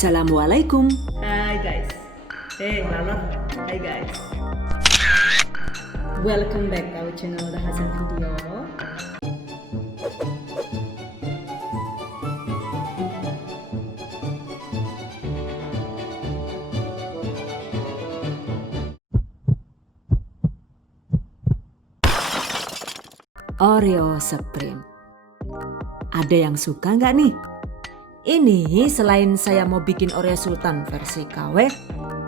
Assalamualaikum. Hai guys. Hey Lala. Hai guys. Welcome back our channel The Hasan Video. Oreo Supreme. Ada yang suka nggak nih? Ini selain saya mau bikin Oreo Sultan versi KW,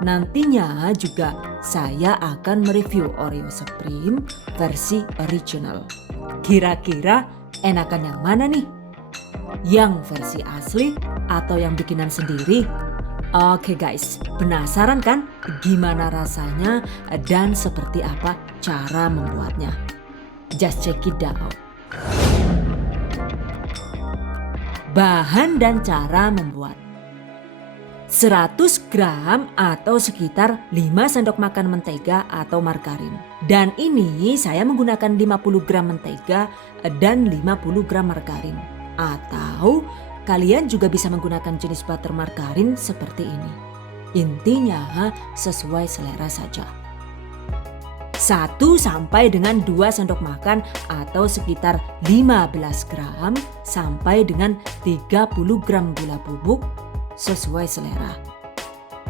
nantinya juga saya akan mereview Oreo Supreme versi original. Kira-kira enakan yang mana nih? Yang versi asli atau yang bikinan sendiri? Oke guys, penasaran kan gimana rasanya dan seperti apa cara membuatnya? Just check it out. Bahan dan cara membuat: 100 gram atau sekitar 5 sendok makan mentega atau margarin. Dan ini saya menggunakan 50 gram mentega dan 50 gram margarin. Atau kalian juga bisa menggunakan jenis butter margarin seperti ini. Intinya sesuai selera saja. 1 sampai dengan 2 sendok makan atau sekitar 15 gram sampai dengan 30 gram gula bubuk sesuai selera.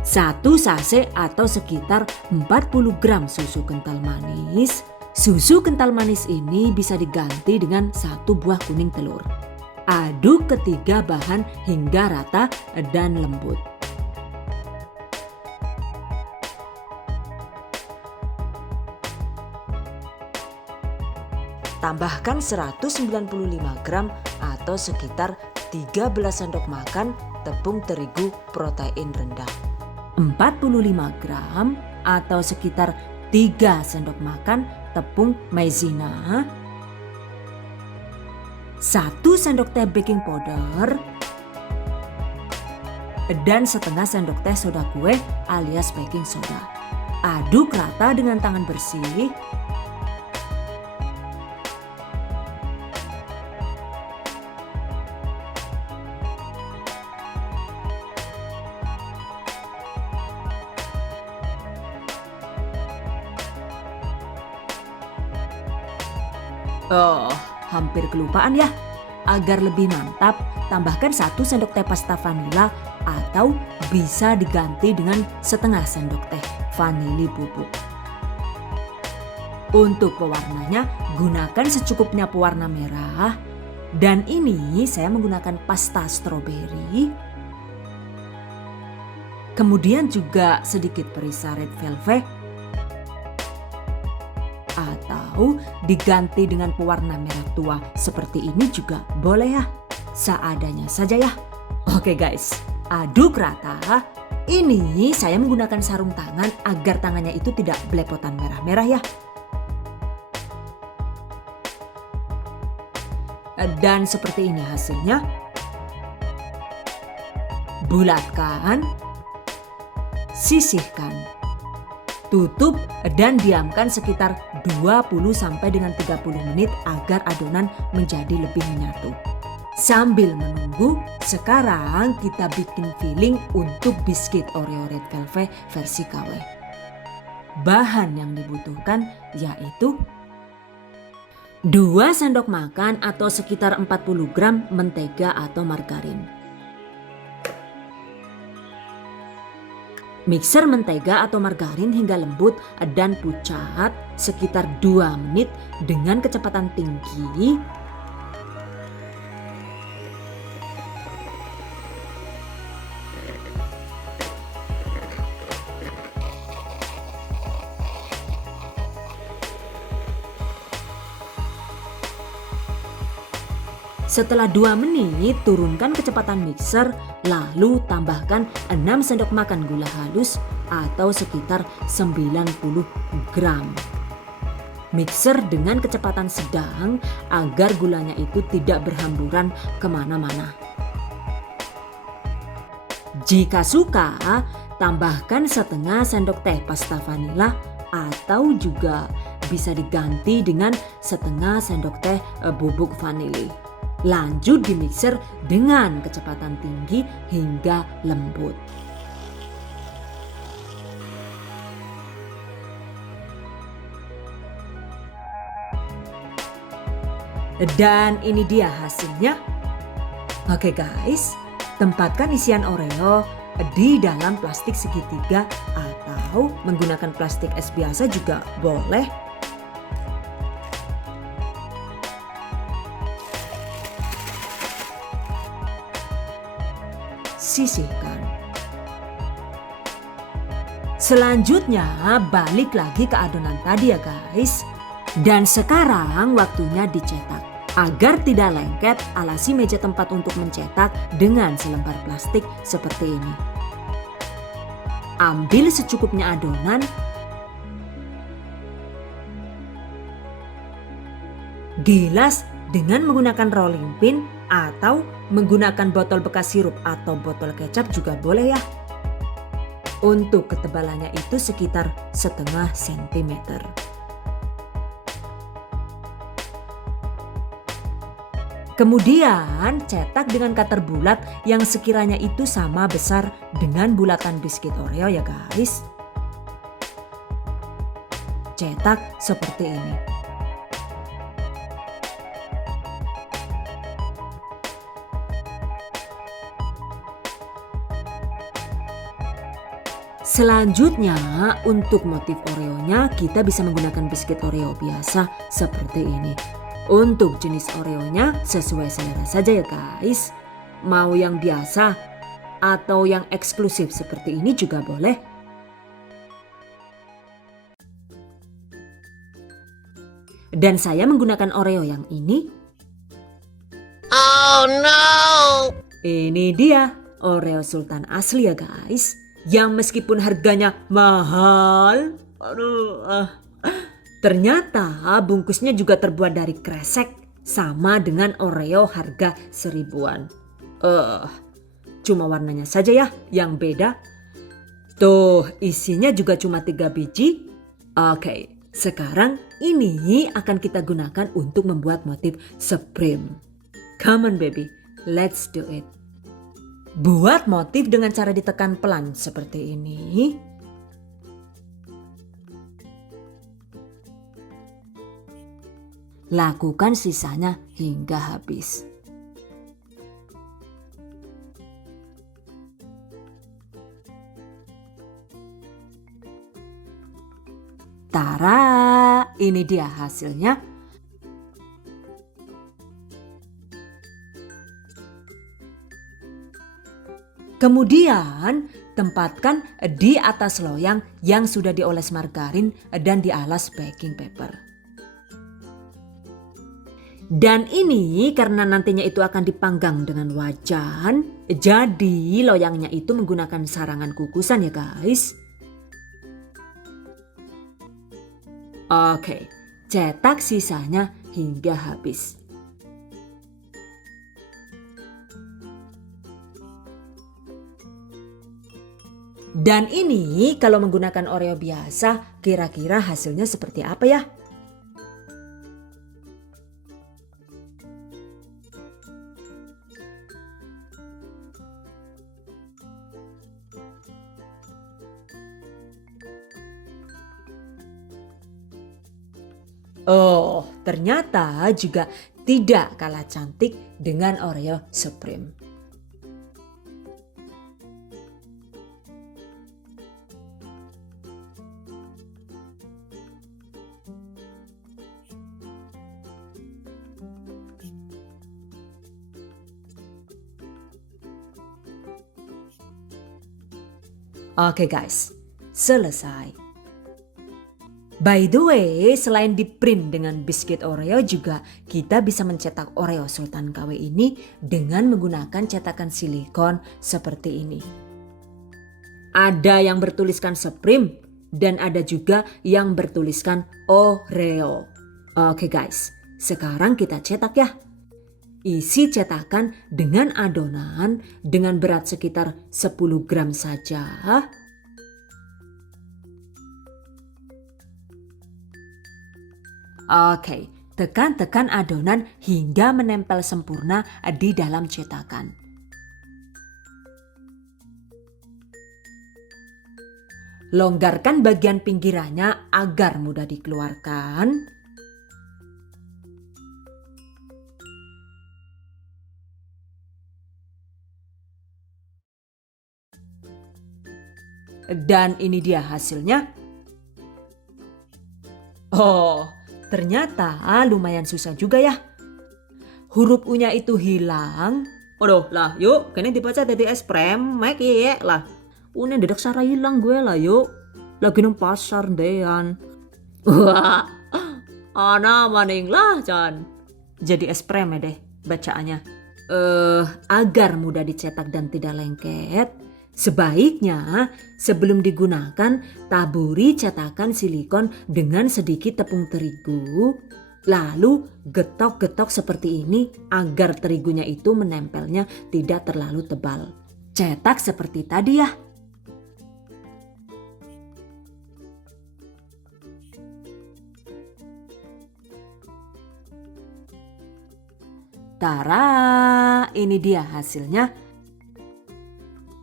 1 sase atau sekitar 40 gram susu kental manis. Susu kental manis ini bisa diganti dengan 1 buah kuning telur. Aduk ketiga bahan hingga rata dan lembut. Tambahkan 195 gram atau sekitar 13 sendok makan tepung terigu protein rendah. 45 gram atau sekitar 3 sendok makan tepung maizena. 1 sendok teh baking powder. Dan setengah sendok teh soda kue alias baking soda. Aduk rata dengan tangan bersih. Oh, hampir kelupaan ya. Agar lebih mantap, tambahkan 1 sendok teh pasta vanila atau bisa diganti dengan setengah sendok teh vanili bubuk. Untuk pewarnanya, gunakan secukupnya pewarna merah. Dan ini saya menggunakan pasta stroberi. Kemudian juga sedikit perisa red velvet. Atau diganti dengan pewarna merah tua seperti ini juga boleh ya. Seadanya saja ya. Oke guys, aduk rata. Ini saya menggunakan sarung tangan agar tangannya itu tidak belepotan merah-merah ya. Dan seperti ini hasilnya. Bulatkan, sisihkan, tutup dan diamkan sekitar 20 sampai dengan 30 menit agar adonan menjadi lebih menyatu. Sambil menunggu, sekarang kita bikin filling untuk biskuit Oreo Red Velvet versi KW. Bahan yang dibutuhkan yaitu 2 sendok makan atau sekitar 40 gram mentega atau margarin. Mixer mentega atau margarin hingga lembut dan pucat sekitar 2 menit dengan kecepatan tinggi. Setelah 2 menit, turunkan kecepatan mixer, lalu tambahkan 6 sendok makan gula halus atau sekitar 90 gram. Mixer dengan kecepatan sedang agar gulanya itu tidak berhamburan kemana-mana. Jika suka, tambahkan setengah sendok teh pasta vanila atau juga bisa diganti dengan setengah sendok teh bubuk vanili. Lanjut di mixer dengan kecepatan tinggi hingga lembut. Dan ini dia hasilnya. Oke guys, tempatkan isian Oreo di dalam plastik segitiga atau menggunakan plastik es biasa juga boleh. Sisihkan. Selanjutnya balik lagi ke adonan tadi ya guys. Dan sekarang waktunya dicetak. Agar tidak lengket, alasi meja tempat untuk mencetak dengan selembar plastik seperti ini. Ambil secukupnya adonan. Gilas dengan menggunakan rolling pin atau menggunakan botol bekas sirup atau botol kecap juga boleh ya. Untuk ketebalannya itu sekitar 0,5 cm. Kemudian cetak dengan cutter bulat yang sekiranya itu sama besar dengan bulatan biskuit Oreo ya guys. Cetak seperti ini. Selanjutnya untuk motif Oreonya kita bisa menggunakan biskuit Oreo biasa seperti ini. Untuk jenis Oreonya sesuai selera saja ya guys. Mau yang biasa atau yang eksklusif seperti ini juga boleh. Dan saya menggunakan Oreo yang ini. Oh no! Ini dia Oreo Sultan asli ya guys. Yang meskipun harganya mahal, ternyata bungkusnya juga terbuat dari kresek, sama dengan Oreo harga 1000-an. Cuma warnanya saja ya yang beda. Tuh, isinya juga cuma 3 biji. Oke, sekarang ini akan kita gunakan untuk membuat motif Supreme. Come on baby, let's do it. Buat motif dengan cara ditekan pelan seperti ini. Lakukan sisanya hingga habis. Tara, ini dia hasilnya. Kemudian tempatkan di atas loyang yang sudah dioles margarin dan dialas baking paper. Dan ini karena nantinya itu akan dipanggang dengan wajan, jadi loyangnya itu menggunakan sarangan kukusan ya guys. Oke, cetak sisanya hingga habis. Dan ini kalau menggunakan Oreo biasa, kira-kira hasilnya seperti apa ya? Oh, ternyata juga tidak kalah cantik dengan Oreo Supreme. Oke guys, selesai. By the way, selain di print dengan biskuit Oreo juga kita bisa mencetak Oreo Sultan KW ini dengan menggunakan cetakan silikon seperti ini. Ada yang bertuliskan Supreme dan ada juga yang bertuliskan Oreo. Oke guys, sekarang kita cetak ya. Isi cetakan dengan adonan dengan berat sekitar 10 gram saja. Oke, Tekan-tekan adonan hingga menempel sempurna di dalam cetakan. Longgarkan bagian pinggirannya agar mudah dikeluarkan. Dan ini dia hasilnya. Oh, ternyata lumayan susah juga ya. Huruf U-nya itu hilang. Waduh lah, yuk, kini dibaca dari esprem, mek iya lah. Une dedek sara hilang gue lah yuk. Lagi nang pasar dean. Wah, ana maning lah Chan. Jadi esprem deh bacaannya. Agar mudah dicetak dan tidak lengket, sebaiknya sebelum digunakan taburi cetakan silikon dengan sedikit tepung terigu. Lalu getok-getok seperti ini agar terigunya itu menempelnya tidak terlalu tebal. Cetak seperti tadi ya. Tara, ini dia hasilnya.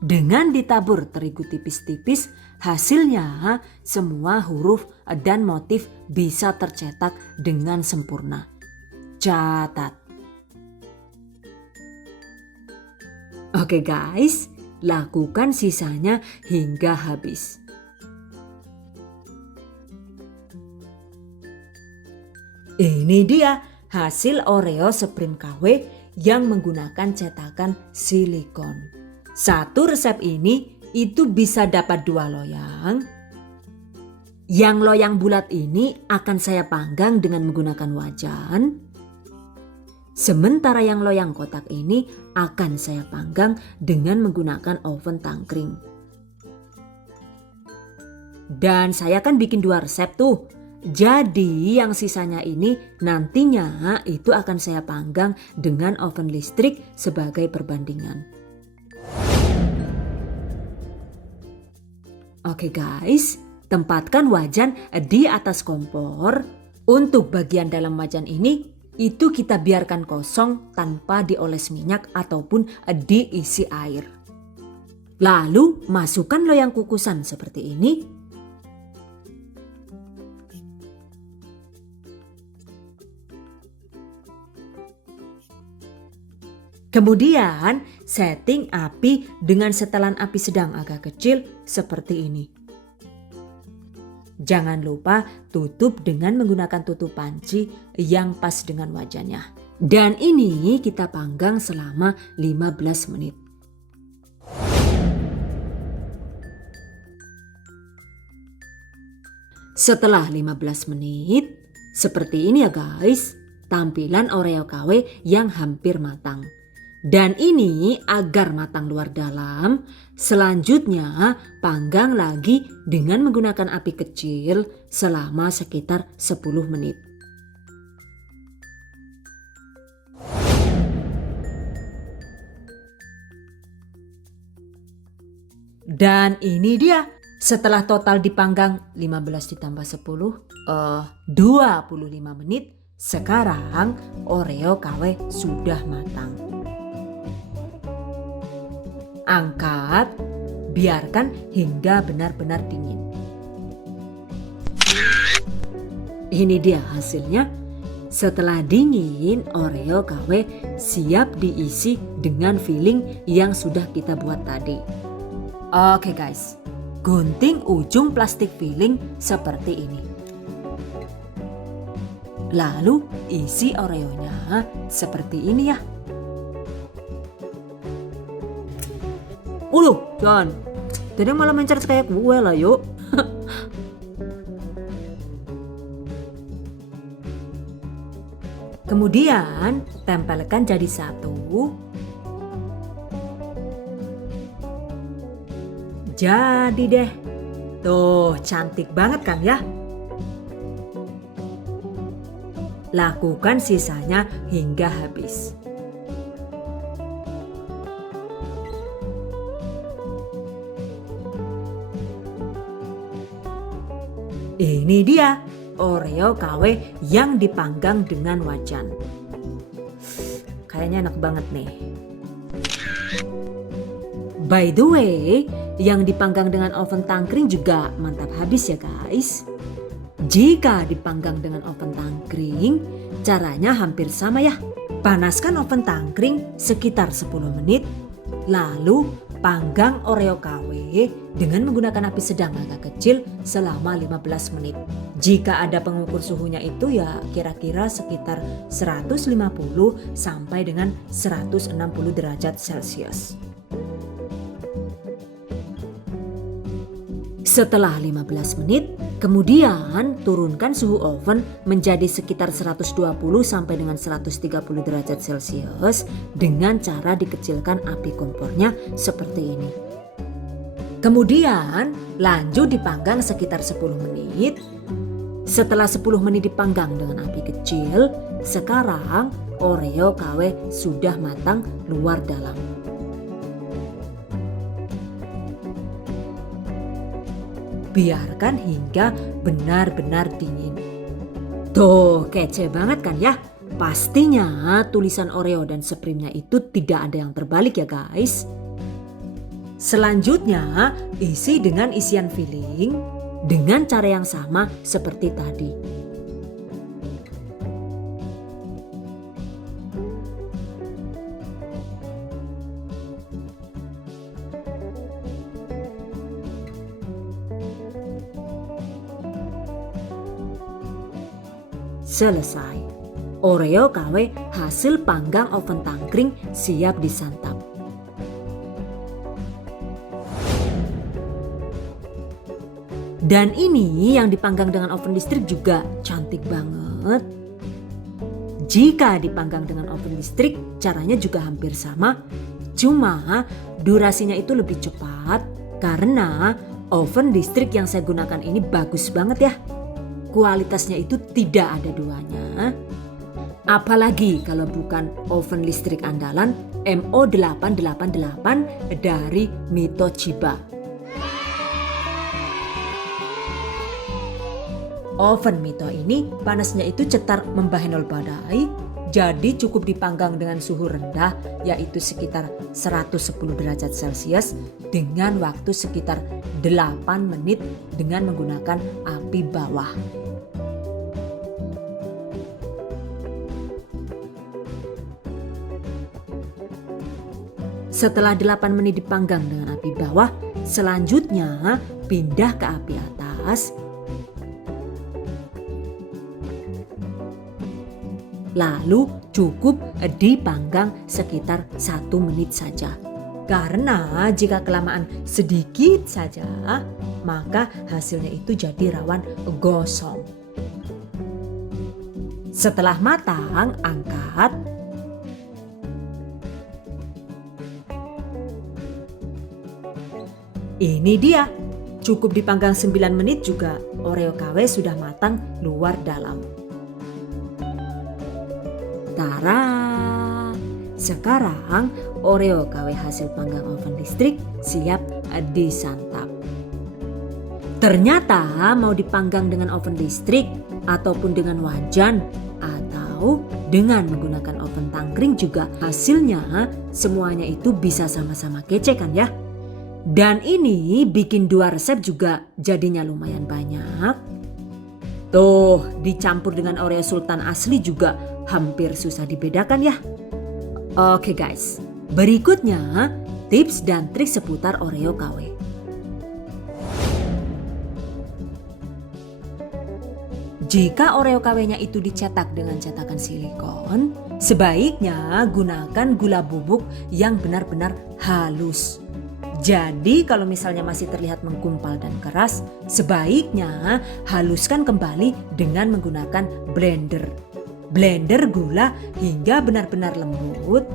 Dengan ditabur terigu tipis-tipis, hasilnya semua huruf dan motif bisa tercetak dengan sempurna. Catat. Oke guys, lakukan sisanya hingga habis. Ini dia hasil Oreo Supreme KW yang menggunakan cetakan silikon. Satu resep ini itu bisa dapat 2 loyang. Yang loyang bulat ini akan saya panggang dengan menggunakan wajan. Sementara yang loyang kotak ini akan saya panggang dengan menggunakan oven tangkring. Dan saya kan bikin 2 resep tuh. Jadi yang sisanya ini nantinya itu akan saya panggang dengan oven listrik sebagai perbandingan. Oke guys, tempatkan wajan di atas kompor. Untuk bagian dalam wajan ini, itu kita biarkan kosong tanpa dioles minyak ataupun diisi air. Lalu masukkan loyang kukusan seperti ini. Kemudian setting api dengan setelan api sedang agak kecil seperti ini. Jangan lupa tutup dengan menggunakan tutup panci yang pas dengan wajannya. Dan ini kita panggang selama 15 menit. Setelah 15 menit, seperti ini ya guys, tampilan Oreo KW yang hampir matang. Dan ini agar matang luar dalam, selanjutnya panggang lagi dengan menggunakan api kecil selama sekitar 10 menit. Dan ini dia, setelah total dipanggang 15 ditambah 10, 25 menit, sekarang Oreo KW sudah matang. Angkat, biarkan hingga benar-benar dingin. Ini dia hasilnya. Setelah dingin, Oreo KW siap diisi dengan filling yang sudah kita buat tadi. Oke guys, gunting ujung plastik filling seperti ini. Lalu isi Oreonya seperti ini ya. John, jadi malah mencer kayak gue lah yuk. Kemudian tempelkan jadi satu. Jadi deh. Tuh, cantik banget kan ya? Lakukan sisanya hingga habis. Ini dia, Oreo KW yang dipanggang dengan wajan. Kayaknya enak banget nih. By the way, yang dipanggang dengan oven tangkring juga mantap habis ya guys. Jika dipanggang dengan oven tangkring, caranya hampir sama ya. Panaskan oven tangkring sekitar 10 menit, lalu panggang Oreo KW dengan menggunakan api sedang agak kecil selama 15 menit. Jika ada pengukur suhunya itu ya kira-kira sekitar 150 sampai dengan 160 derajat Celcius. Setelah 15 menit, kemudian turunkan suhu oven menjadi sekitar 120 sampai dengan 130 derajat Celcius dengan cara dikecilkan api kompornya seperti ini. Kemudian lanjut dipanggang sekitar 10 menit. Setelah 10 menit dipanggang dengan api kecil, sekarang Oreo KW sudah matang luar dalam. Biarkan hingga benar-benar dingin. Tuh, kece banget kan ya? Pastinya tulisan Oreo dan Supreme-nya itu tidak ada yang terbalik ya guys. Selanjutnya, isi dengan isian filling dengan cara yang sama seperti tadi. Selesai. Oreo KW hasil panggang oven tangkring siap disantap. Dan ini yang dipanggang dengan oven listrik juga cantik banget. Jika dipanggang dengan oven listrik, caranya juga hampir sama. Cuma durasinya itu lebih cepat karena oven listrik yang saya gunakan ini bagus banget ya. Kualitasnya itu tidak ada duanya. Apalagi kalau bukan oven listrik andalan MO888 dari Mitochiba. Oven Mito ini panasnya itu cetar membahenol badai, jadi cukup dipanggang dengan suhu rendah yaitu sekitar 110 derajat Celcius dengan waktu sekitar 8 menit dengan menggunakan api bawah. Setelah 8 menit dipanggang dengan api bawah, selanjutnya pindah ke api atas. Lalu cukup dipanggang sekitar 1 menit saja. Karena jika kelamaan sedikit saja, maka hasilnya itu jadi rawan gosong. Setelah matang, angkat. Ini dia, cukup dipanggang 9 menit juga Oreo KW sudah matang luar dalam. Tara! Sekarang Oreo KW hasil panggang oven listrik siap disantap. Ternyata mau dipanggang dengan oven listrik ataupun dengan wajan atau dengan menggunakan oven tangkring juga hasilnya semuanya itu bisa sama-sama kece kan ya? Dan ini bikin 2 resep juga jadinya lumayan banyak. Tuh, dicampur dengan Oreo Sultan asli juga hampir susah dibedakan ya. Oke guys, berikutnya tips dan trik seputar Oreo KW. Jika Oreo KW-nya itu dicetak dengan cetakan silikon, sebaiknya gunakan gula bubuk yang benar-benar halus. Jadi kalau misalnya masih terlihat menggumpal dan keras, sebaiknya haluskan kembali dengan menggunakan blender. Blender gula hingga benar-benar lembut.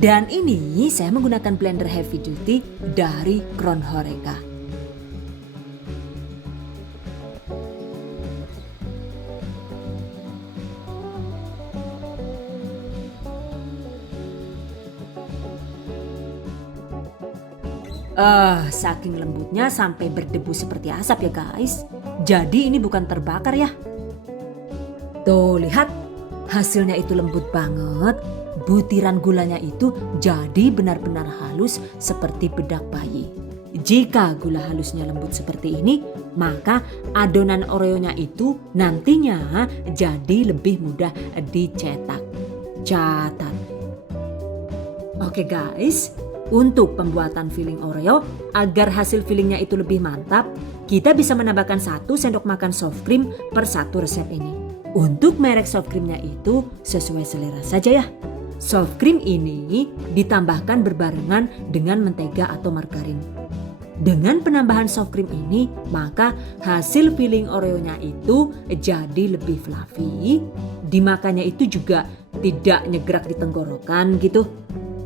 Dan ini saya menggunakan blender heavy duty dari Crown Horeca. Saking lembutnya sampai berdebu seperti asap ya guys. Jadi ini bukan terbakar ya. Tuh lihat, hasilnya itu lembut banget. Butiran gulanya itu jadi benar-benar halus seperti bedak bayi. Jika gula halusnya lembut seperti ini, maka adonan Oreonya itu nantinya jadi lebih mudah dicetak. Catat. Oke guys, untuk pembuatan filling Oreo, agar hasil fillingnya itu lebih mantap, kita bisa menambahkan 1 sendok makan soft cream per satu resep ini. Untuk merek soft creamnya itu sesuai selera saja ya. Soft cream ini ditambahkan berbarengan dengan mentega atau margarin. Dengan penambahan soft cream ini, maka hasil filling Oreonya itu jadi lebih fluffy. Dimakannya itu juga tidak nyegrak di tenggorokan gitu.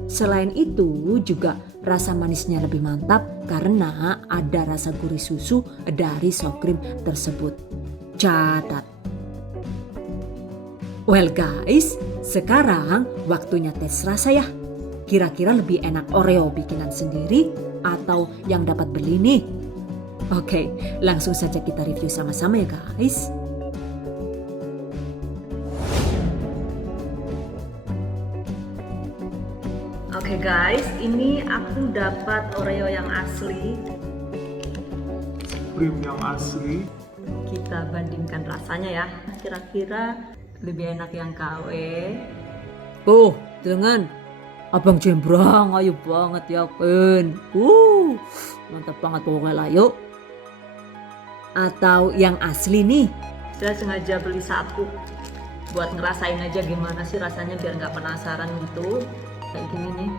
Selain itu juga rasa manisnya lebih mantap karena ada rasa gurih susu dari soft cream tersebut. Catat. Well guys, sekarang waktunya tes rasa ya. Kira-kira lebih enak Oreo bikinan sendiri atau yang dapat beli nih? Oke, langsung saja kita review sama-sama ya guys. Oke guys, ini aku dapat Oreo yang asli. Krim yang asli. Kita bandingkan rasanya ya. Kira-kira lebih enak yang KW. Oh, dengan Abang Jembrang, ayo banget ya Ken. Mantap banget pokoknya lah yuk. Atau yang asli nih. Saya sengaja beli satu buat ngerasain aja gimana sih rasanya biar nggak penasaran gitu. Kayak gini nih.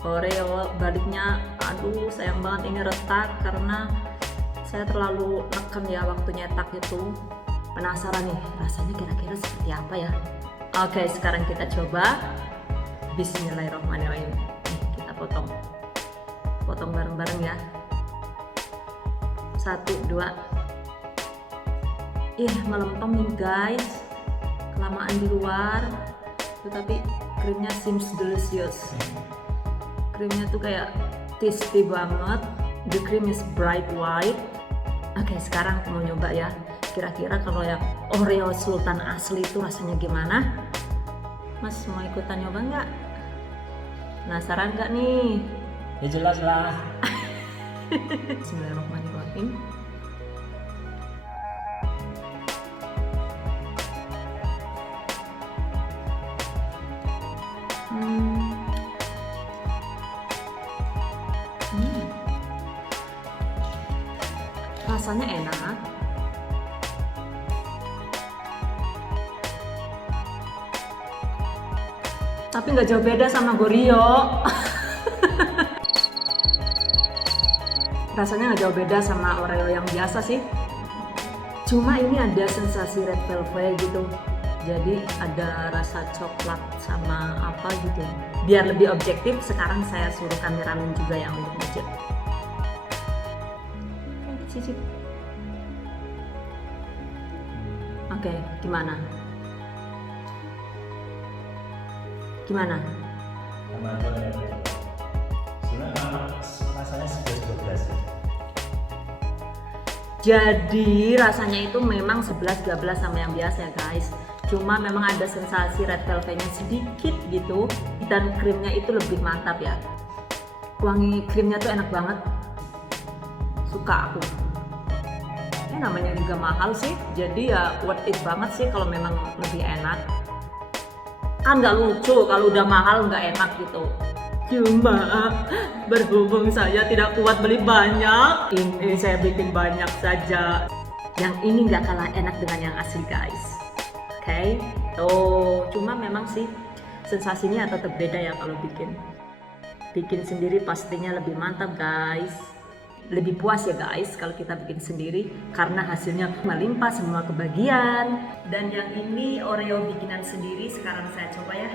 Oreo baliknya, aduh sayang banget ini retak karena saya terlalu neken ya waktu nyetak itu. Penasaran nih rasanya kira-kira seperti apa ya. Oke, sekarang kita coba. Bismillahirrahmanirrahim. Nih, kita potong bareng-bareng ya. 1, 2. Melempem nih guys, kelamaan di luar. Tetapi krimnya seems delicious. Krimnya tuh kayak tasty banget. The cream is bright white. Oke, sekarang aku mau nyoba ya. Kira-kira kalau yang Oreo Sultan asli itu rasanya gimana? Mas mau ikutan nyoba nggak? Penasaran nggak nih? Ya jelas lah. Bismillahirrahmanirrahim. Rasanya enak. Tapi nggak jauh beda sama Goreo. Rasanya nggak jauh beda sama Oreo yang biasa sih. Cuma ini ada sensasi red velvet gitu. Jadi ada rasa coklat sama apa gitu. Biar lebih objektif, sekarang saya suruh kameramen juga yang untuk budget. Cicip. Oke, gimana? Gimana? Sama aja ya. Sebenarnya rasanya 11-12. Jadi rasanya itu memang 11-12 sama yang biasa ya guys. Cuma memang ada sensasi red velvetnya sedikit gitu. Dan krimnya itu lebih mantap ya. Wangi krimnya tuh enak banget. Suka aku. Namanya juga mahal sih. Jadi ya worth it banget sih kalau memang lebih enak. Kan nggak lucu kalau udah mahal nggak enak gitu. Cuma berhubung saya tidak kuat beli banyak, ini saya bikin banyak saja. Yang ini nggak kalah enak dengan yang asli guys. Oke, tuh cuma memang sih sensasinya tetap beda ya kalau bikin sendiri pastinya lebih mantap guys. Lebih puas ya guys kalau kita bikin sendiri karena hasilnya melimpah semua kebagian. Dan yang ini Oreo bikinan sendiri, sekarang saya coba ya.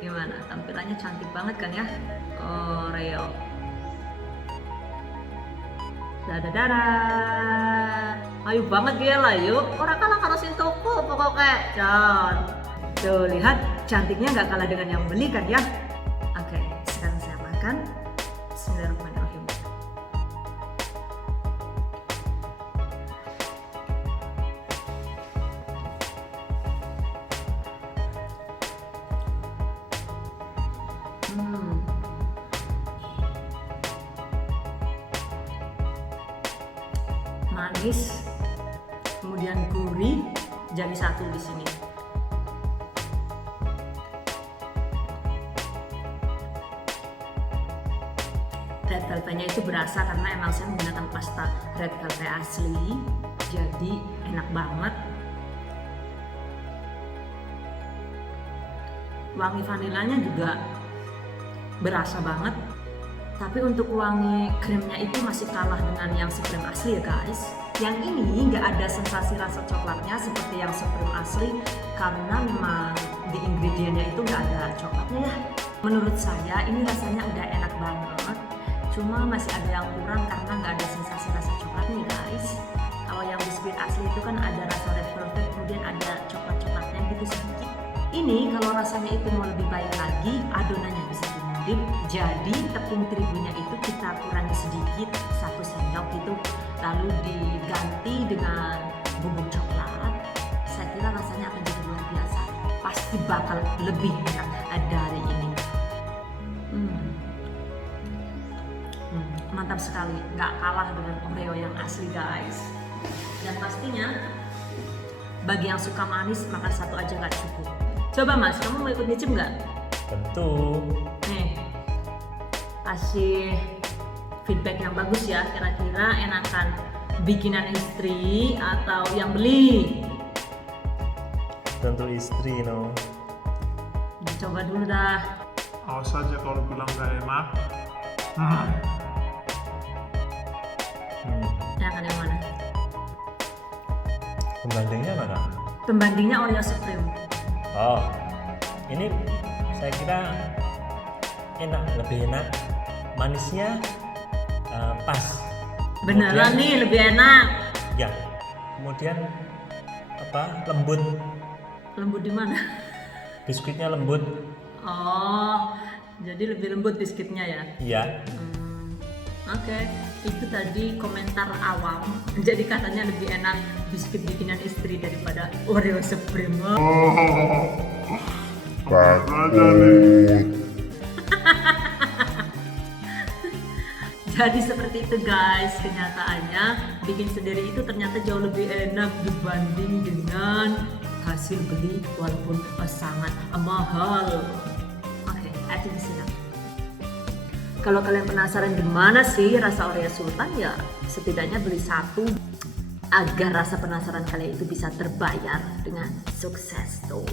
Gimana? Tampilannya cantik banget kan ya? Oreo. Dadah. Ayo banget dia lah yuk. Orang kalah karasin toko pokoknya. Can. Tuh lihat cantiknya nggak kalah dengan yang beli kan ya? Oke, sekarang saya makan. Bismillahirrahmanirrahim. manis, kemudian gurih, jadi satu di sini. Red velvetnya itu berasa karena emang saya menggunakan pasta red velvet asli, jadi enak banget. Wangi vanilanya juga berasa banget, tapi untuk wangi krimnya itu masih kalah dengan yang Supreme asli ya guys. Yang ini nggak ada sensasi rasa coklatnya seperti yang Supreme asli karena memang di ingredientnya itu nggak ada coklatnya ya. Menurut saya ini rasanya udah enak banget, cuma masih ada yang kurang karena nggak ada sensasi rasa coklatnya guys. Kalau yang biskuit asli itu kan ada rasa red velvet, kemudian ada coklat-coklatnya gitu sedikit. Ini kalau rasanya itu mau lebih baik lagi, adonannya bisa dimodif, jadi tepung terigunya itu kita kurangi sedikit 1 sendok gitu, lalu diganti dengan bubuk coklat. Saya kira rasanya akan jadi luar biasa, pasti bakal lebih enak dari ini. Mantap sekali, nggak kalah dengan Oreo yang asli guys. Dan pastinya bagi yang suka manis makan satu aja nggak cukup. Coba Mas, kamu mau ikut nyicip nggak? Tentu. Nih, kasih feedback yang bagus ya, kira-kira enakan bikinan istri atau yang beli? Tentu istri, no. Coba dulu dah. Awas aja kalau bilang gak enak. Enakan yang mana? Pembandingnya mana? Pembandingnya Oreo Supreme. Oh, ini saya kira enak, lebih enak. Manisnya pas. Beneran Kemudian- nih, lebih enak. Ya. Kemudian lembut. Lembut di mana? Biskuitnya lembut. Oh, jadi lebih lembut biskuitnya ya? Iya. Oke, itu tadi komentar awam. Jadi katanya lebih enak biskuit bikinan istri daripada Oreo Supreme. Aja nih. Jadi seperti itu guys, kenyataannya bikin sendiri itu ternyata jauh lebih enak dibanding dengan hasil beli walaupun sangat mahal. Oke, I think enough. Kalau kalian penasaran gimana sih rasa Oreo Sultan, ya setidaknya beli satu agar rasa penasaran kalian itu bisa terbayar dengan sukses tuh.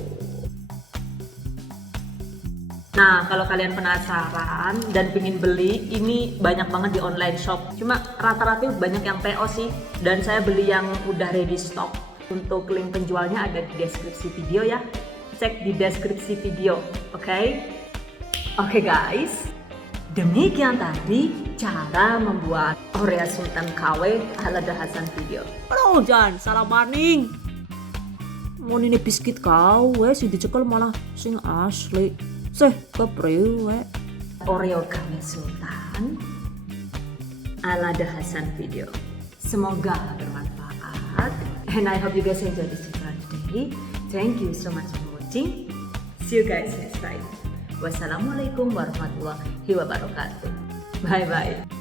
Nah, kalau kalian penasaran dan pengen beli, ini banyak banget di online shop. Cuma rata-rata banyak yang PO sih, dan saya beli yang udah ready stock. Untuk link penjualnya ada di deskripsi video ya. Cek di deskripsi video, oke? Oke guys, demikian tadi cara membuat Oreo Sultan KW ala Hasan video. Aduh, jangan salah maning. Mau ini biskuit kau, wes dicekel malah sing asli. Seh, kepriwe. Oreo KW Sultan ala Hasan video. Semoga bermanfaat. And I hope you guys enjoy this video today. Thank you so much for watching. See you guys next time. Wassalamualaikum warahmatullahi wabarakatuh. Bye bye.